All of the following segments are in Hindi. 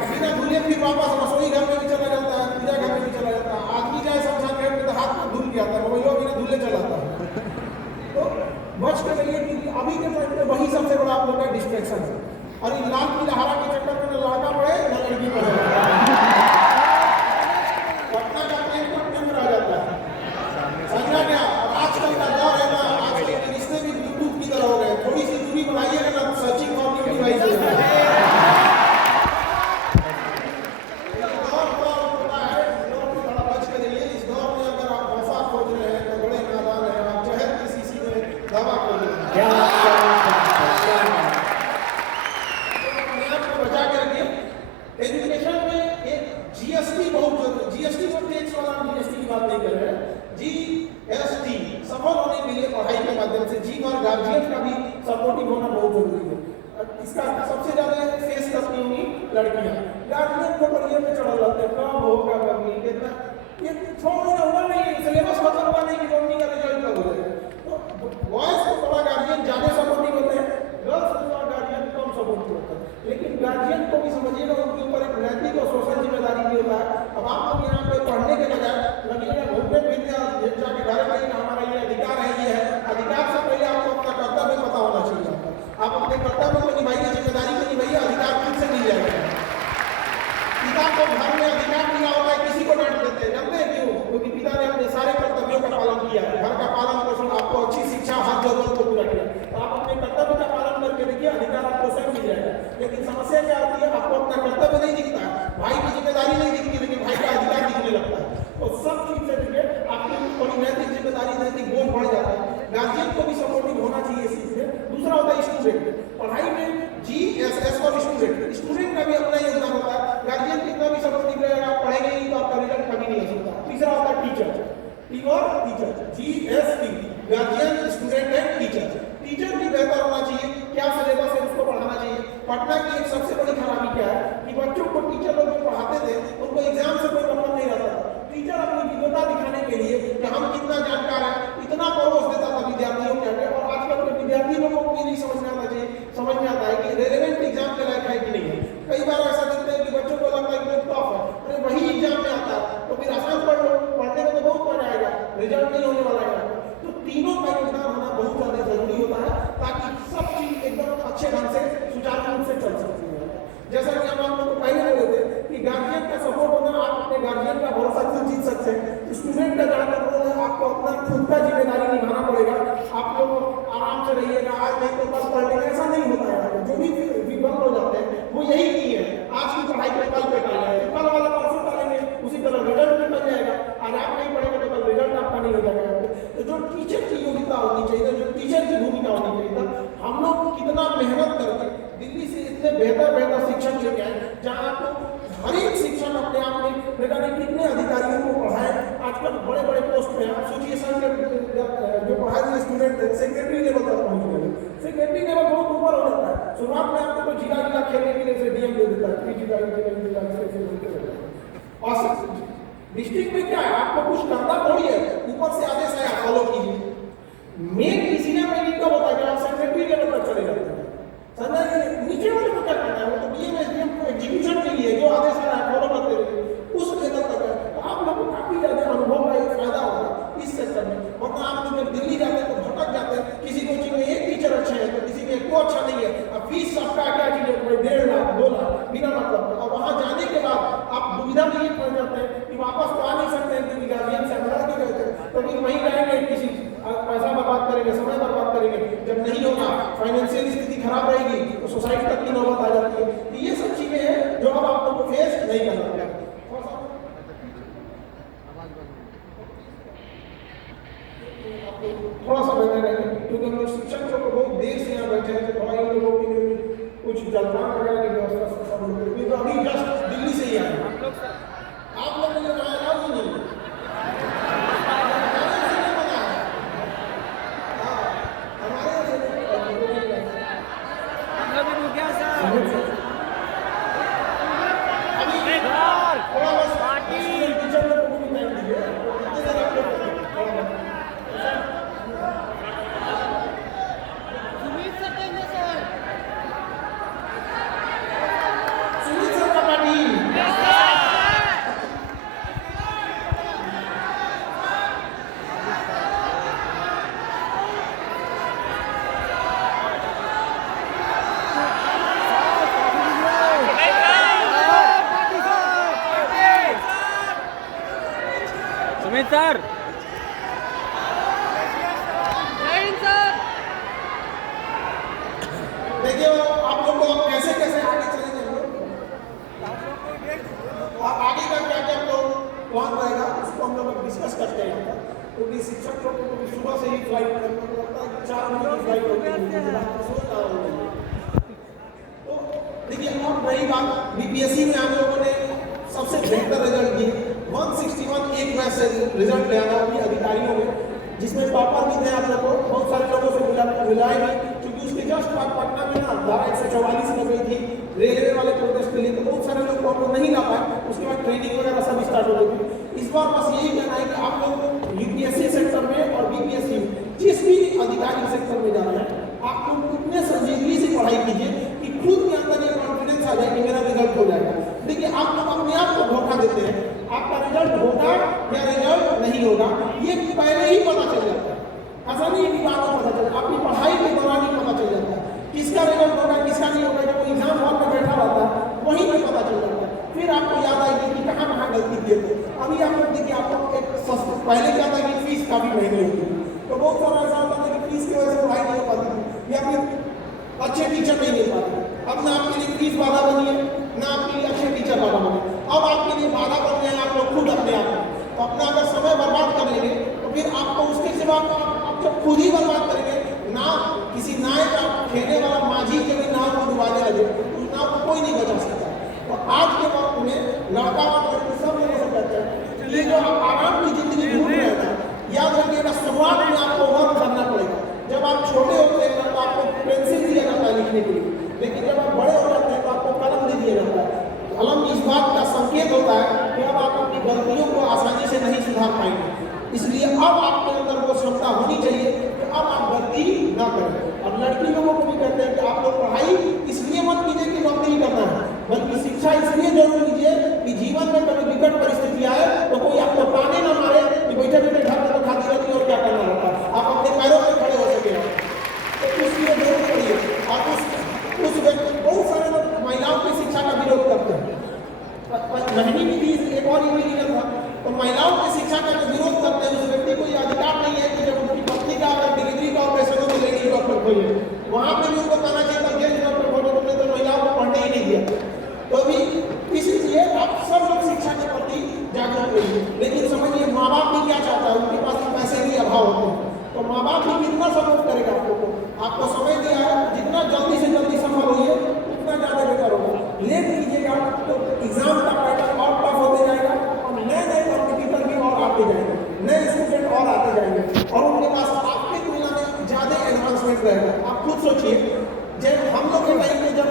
बिना धुले फिर वापस रसोई घर में भी चला जाता है, पूजा घर में भी चला जाता है। आदमी जाए शमशान घाट में तो हाथ में धुल के आता है, मोबाइल बिना धुले चलाता है। तो बच के रहिए कि अभी के टाइम में वही सबसे बड़ा आप लोग का डिस्ट्रैक्शन है। और इन लाल पीला हरा के चक्कर में न लड़का पड़े न लड़की पड़े, पटना का टाइम पटना में रह जाता है। समझा क्या? आजकल का दौर है ना, आजकल के रिश्ते भी ब्लूटूथ की तरह हो गए। थोड़ी सी दूरी बनाइएगा ना, सर्चिंग फॉर न्यू डिवाइसेस इसका सबसे ज्यादा फेस करती होंगी लड़कियां। गार्जियन को बढ़िया में चढ़ा लाते हैं, कब होगा कभी कितना, ये छोड़ना हुआ नहीं, सिलेबस खत्म हुआ नहीं कि मम्मी का रिजल्ट कब हो जाएगा। तो बॉयज को थोड़ा गार्जियन ज्यादा सपोर्टिव होते हैं, गर्ल्स को थोड़ा गार्जियन कम सपोर्टिव होता है। लेकिन गार्जियन को भी समझिएगा उनके ऊपर एक नैतिक और सोशल जिम्मेदारी भी होता है। अब आप लोग यहाँ पे पढ़ने के बजाय लगिएगा घूमने फिरने जाके घर में हमारा ये अधिकार है, ये है अधिकार से पहले आपको अपना कर्तव्य पता होना चाहिए। आप अपने कर्तव्य को निभाइए, जिम्मेदारी को निभाइए, अधिकार खुद से मिल जाएगा। पिता को घर में अधिकार मिला होता है, किसी को डांट देते हैं, जानते हैं क्यों? क्योंकि पिता ने अपने सारे कर्तव्यों का पालन किया है, घर का पालन पोषण, आपको अच्छी शिक्षा, हर जरूरत को पूरा किया। तो आप अपने कर्तव्य का पालन करके देखिए, अधिकार आपको स्वयं मिल जाएगा। लेकिन समस्या क्या आती है? आपको अपना कर्तव्य नहीं दिखता है, भाई की जिम्मेदारी नहीं दिखती, लेकिन भाई का अधिकार दिखने लगता है। और सब चीज से देखिए आपकी थोड़ी नैतिक जिम्मेदारी, नैतिक बोझ बढ़ जाता है। गार्जियन को भी सपोर्टिव होना चाहिए इस चीज में। दूसरा होता है स्टूडेंट। पढ़ाई में GSS और स्टूडेंट का भी अपना योगदान होता है। गार्जियन कितना भी सपोर्टिव रहेगा, आप पढ़ेंगे नहीं तो आपका रिजल्ट कभी नहीं हो सकता। तीसरा होता है टीचर, टी और teacher, GST, guardian, student and teacher. Teacher भी बेहतर होना चाहिए, क्या सिलेबस है उसको पढ़ाना चाहिए। पटना की एक सबसे बड़ी खराबी क्या है कि बच्चों को टीचर लोग जो पढ़ाते थे उनको एग्जाम से कोई मतलब नहीं रहता था। टीचर अपनी विद्वता दिखाने के लिए कि हम कितना जानकार है इतना परोस देता था विद्यार्थियों के आगे। और आजकल के विद्यार्थी लोगों को भी नहीं समझ में आता चाहिए, समझ में आता है कि रेलेवेंट एग्जाम के लायक है कि नहीं है। कई बार ऐसा देखते हैं कि बच्चों को लगता है कि टफ है, अरे वही एग्जाम में आता है तो फिर आसान पढ़ लो, पढ़ने में तो बहुत मजा आएगा, रिजल्ट नहीं होने वाला है। तो तीनों का योगदान होना बहुत ज्यादा जरूरी होता है ताकि सब चीज एकदम अच्छे ढंग से सुचारू रूप से चल सकती है। जैसा कि हम आपको पहले बोले थे कि गार्जियन का सपोर्ट होना, आप अपने गार्जियन का भरोसा खुद जीत सकते हैं। स्टूडेंट का ज्यादा रोल है, आपको अपना खुद का जिम्मेदारी निभाना पड़ेगा। आप लोग आराम से रहिएगा, आज नहीं तो कल पढ़ लेंगे, ऐसा नहीं होता है। जो भी विफल हो जाते हैं वो यही नहीं है, आज की पढ़ाई पे कल पे टालेंगे, कल वाला परसों टालेंगे, उसी तरह रिजल्ट भी बन जाएगा। आज आप नहीं पढ़ेंगे तो कल रिजल्ट आपका नहीं हो जाएगा। तो जो टीचर की योग्यता होनी चाहिए, जो टीचर की भूमिका होनी चाहिए, हम लोग कितना मेहनत करके दिल्ली से इतने बेहतर शिक्षण लेके आए, जहाँ आपको हर एक शिक्षण अपने आप में कितने अधिकारियों को पढ़ाए। आजकल बड़े बड़े पोस्ट पे आप सोचिए, जो पढ़ाए हुए स्टूडेंट सेक्रेटरी लेवल तक पहुंच गए। सेक्रेटरी लेवल बहुत ऊपर हो जाता है। शुरुआत में आपको जिला खेलने के लिए DM दे देता है, और डिस्ट्रिक्ट में क्या है, आपको कुछ करना थोड़ी है, ऊपर से आदेश है आप फॉलो कीजिए। मेन सीनियर में कब होता है कि आप सेक्रेटरी लेवल तक चले जाते हैं, समझा? नीचे वाले को क्या करना है, वो तो DM SDM को एग्जीक्यूशन के लिए जो आदेश है फॉलो करते रहिए, उस लेवल तक है। तो आप लोग को काफी ज्यादा अनुभव का एक फायदा होगा इस सेक्टर में। वरना आप लोग जब दिल्ली जाते हैं तो भटक जाते हैं, किसी कोचिंग में एक टीचर अच्छे हैं तो किसी में एक अच्छा नहीं है। अब फीस सबका क्या चीज है, 1.5 लाख 2 लाख बिना मतलब। और वहां जाने के बाद आप दुविधा में ये पड़ जाते हैं कि वापस तो आ नहीं सकते हैं क्योंकि गार्जियन से लड़ के गए थे, तो फिर वहीं जाएंगे, किसी पैसा बर्बाद करेंगे, समय बर्बाद करेंगे। जब नहीं होगा, फाइनेंशियल स्थिति खराब रहेगी तो सोसाइटी तक की नौबत आ जाती है। तो ये सब चीजें हैं जो अब आप लोग को फेस नहीं करना पड़ेगा। थोड़ा सा बैठे रहेंगे क्योंकि हम लोग शिक्षक लोग बहुत देर से यहाँ बैठे हैं, तो थोड़ा इन लोगों के लिए कुछ जलपान वगैरह की व्यवस्था सब लोग, अभी जस्ट दिल्ली से ही आए। आप लोग ने जो सर। देखिए आप लोग को अब कैसे कैसे आगे चलेंगे आप आगे का क्या क्या प्लान रहेगा उसको हम लोग डिस्कस करते हैं क्योंकि शिक्षक लोगों को सुबह से ही फ्लाइट लगता है 4 बजे की फ्लाइट होती है। तो देखिए अब रही बात बीपीएससी में आप लोगों ने सबसे बेहतर रिजल्ट दिए 161 एक बैच से रिजल्ट ले आना भी अधिकारियों में जिसमें टॉपर भी थे आप लोग को बहुत सारे लोगों से मिलाए भी क्योंकि उसके जस्ट बाद पटना में ना धारा 144 लग गई थी रेलवे वाले प्रोटेस्ट के लिए तो बहुत सारे लोग को हम लोग नहीं ला पाए उसके बाद ट्रेनिंग वगैरह सब स्टार्ट हो गई थी। इस बार बस यही कहना है कि आप लोग यूपीएससी सेक्टर में और बीपीएससी जिस भी अधिकारी सेक्टर में जाना है आप लोग इतने संजीदगी से पढ़ाई कीजिए कि खुद के अंदर ये कॉन्फिडेंस आ जाए कि मेरा रिजल्ट हो जाएगा। देखिए आप लोग अपने आप को धोखा देते हैं आपका रिजल्ट होगा या रिजल्ट नहीं होगा ये पहले ही पता चल जाता है ऐसा नहीं कि बाद में पता चलता अपनी पढ़ाई के दौरान ही पता चल जाता है किसका रिजल्ट होगा किसका नहीं होगा जब वो एग्जाम हॉल में बैठा रहता है वहीं पे पता चल जाता है फिर आपको याद आएगी कि कहाँ कहाँ गलती किए थे। अभी आप लोग देखिए आप लोग एक पहले क्या था कि फीस काफी महंगी होती थी तो बहुत सारा ऐसा होता था कि फीस की वजह से पढ़ाई नहीं हो पाती थी या फिर अच्छे टीचर नहीं मिल पाते अब ना आपके लिए फीस बाधा बनी है ना आपके लिए अच्छे टीचर बाधा बने अब आपके लिए बाधा बन गए आप लोग खुद अपने आप तो अपना अगर समय बर्बाद कर लेंगे तो फिर आपको उसके सिवा आप जब खुद ही बर्बाद करेंगे ना किसी नाव का खेलने वाला माझी के भी नाव को डुबाने लगे उस नाव को कोई नहीं बचा सकता। तो आज के वक्त में लड़का और लड़की सब लोग ऐसे कहते हैं ये जो आप आराम की जिंदगी ढूंढ रहे हैं याद रखिएगा शुरुआत में आपको वर्क करना पड़ेगा। जब आप छोटे होते हैं तो आपको पेंसिल दिया जाता है लिखने के लिए लेकिन जब आप बड़े हो जाते हैं तो आपको कलम दे दिया जाता है। कलम इस बात का संकेत होता है कि अब आप अपनी गलतियों को आसानी से नहीं सुधार पाएंगे इसलिए अब आपके अंदर वो क्षमता होनी चाहिए कि अब आप गलती ना करें। अब लड़की लोगों को भी कहते हैं कि आप लोग पढ़ाई इसलिए मत कीजिए कि नौकरी करना है बल्कि शिक्षा इसलिए जरूर कीजिए कि जीवन में कभी विकट परिस्थिति आए तो कोई आपको ताने ना मारे कि बैठे बैठे घर में खाती रहती और क्या करना रहता आप अपने पैरों पर खड़े हो सके तो इसलिए जरूर करिए। आप उस व्यक्ति बहुत सारे लोग महिलाओं की शिक्षा का विरोध करते हैं महीने की फीस एक और रीजन था तो महिलाओं की शिक्षा का जो विरोध करते हैं उस व्यक्ति को ये अधिकार नहीं है कि जब उनकी पत्नी का अगर डिलीवरी का ऑपरेशन हो तो लेडी डॉक्टर खोले वहां पे भी उनको कहना चाहिए था जेंट्स डॉक्टर खोलो तुमने तो महिलाओं को पढ़ने ही नहीं दिया। तो अभी इसलिए आप सब लोग शिक्षा के प्रति जागरूक रहिए लेकिन समझिए माँ बाप भी क्या चाहता है उनके पास पैसे के अभाव होते हैं तो माँ बाप भी कितना सपोर्ट करेगा आपको समय दिया है जितना जल्दी से जल्दी सफल होइए उतना ज़्यादा बेहतर होगा। लेट कीजिएगा तो एग्जाम का पैटर्न और टफ होते जाएगा और नए नए कॉम्पिटिटर भी और आते जाएंगे नए स्टूडेंट और आते जाएंगे और उनके पास आपकी तुलना में ज़्यादा एडवांसमेंट रहेगा। आप खुद सोचिए जब हम लोग के टाइम में जब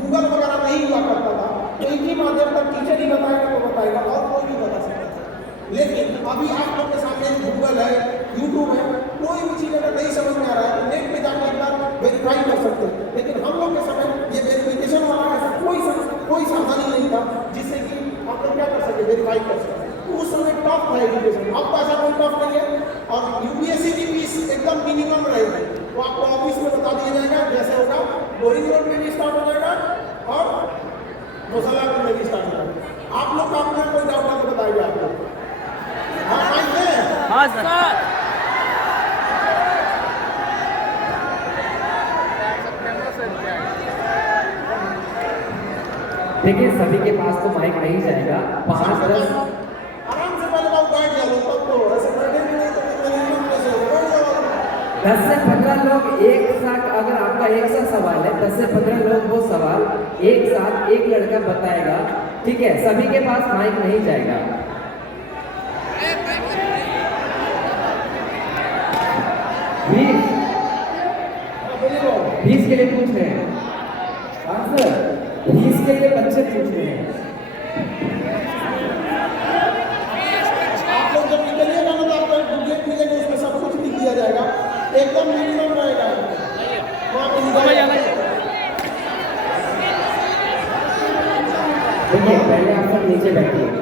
गूगल वगैरह नहीं हुआ करता था तो एक ही माध्यम तक टीचर ही बताएगा तो बताएगा और कोई भी बता सकता था लेकिन अभी आप लोग के सामने गूगल है यूट्यूब है कोई भी चीज़ अगर नहीं समझ में आ रहा है तो नेट पे जाकर एक बार वेरीफाई कर सकते हैं लेकिन हम लोग के समय ये वेरिफिकेशन वाला ऐसा कोई साधन नहीं था जिससे कि हम लोग क्या कर सके वेरीफाई कर सके उस समय टफ था एजुकेशन अब तो ऐसा कोई टफ नहीं है और यूपीएससी की फीस एकदम मिनिमम रहेगी वो आपको ऑफिस में बता दिया जाएगा जैसे होगा बोरिंग रोड में भी स्टार्ट हो जाएगा और मुसल्लापुर में भी स्टार्ट हो जाएगा। आप लोग का अपना कोई डाउट है तो बताइए आप लोग हाँ सर। देखिए सभी के पास तो माइक नहीं जाएगा 5-10 आराम से पहले आप बैठ जाओ तब तो ऐसे बैठे नहीं तो मिनिमम कैसे होगा 10 से 15 लोग एक साथ अगर आपका एक सा सवाल है 10 से 15 लोग वो सवाल एक साथ एक लड़का बताएगा ठीक है सभी के पास माइक नहीं जाएगा। 20 के लिए पूछ रहे हैं आंसर 20 के लिए बच्चे पूछ रहे हैं। आप लोग जब निकलिएगा ना तो आपको एक बुकलेट मिलेगा उसमें सब कुछ लिख दिया जाएगा एकदम मिनिमम रहेगा वहाँ पे लिखा जाएगा। देखिए पहले आप सब नीचे बैठिए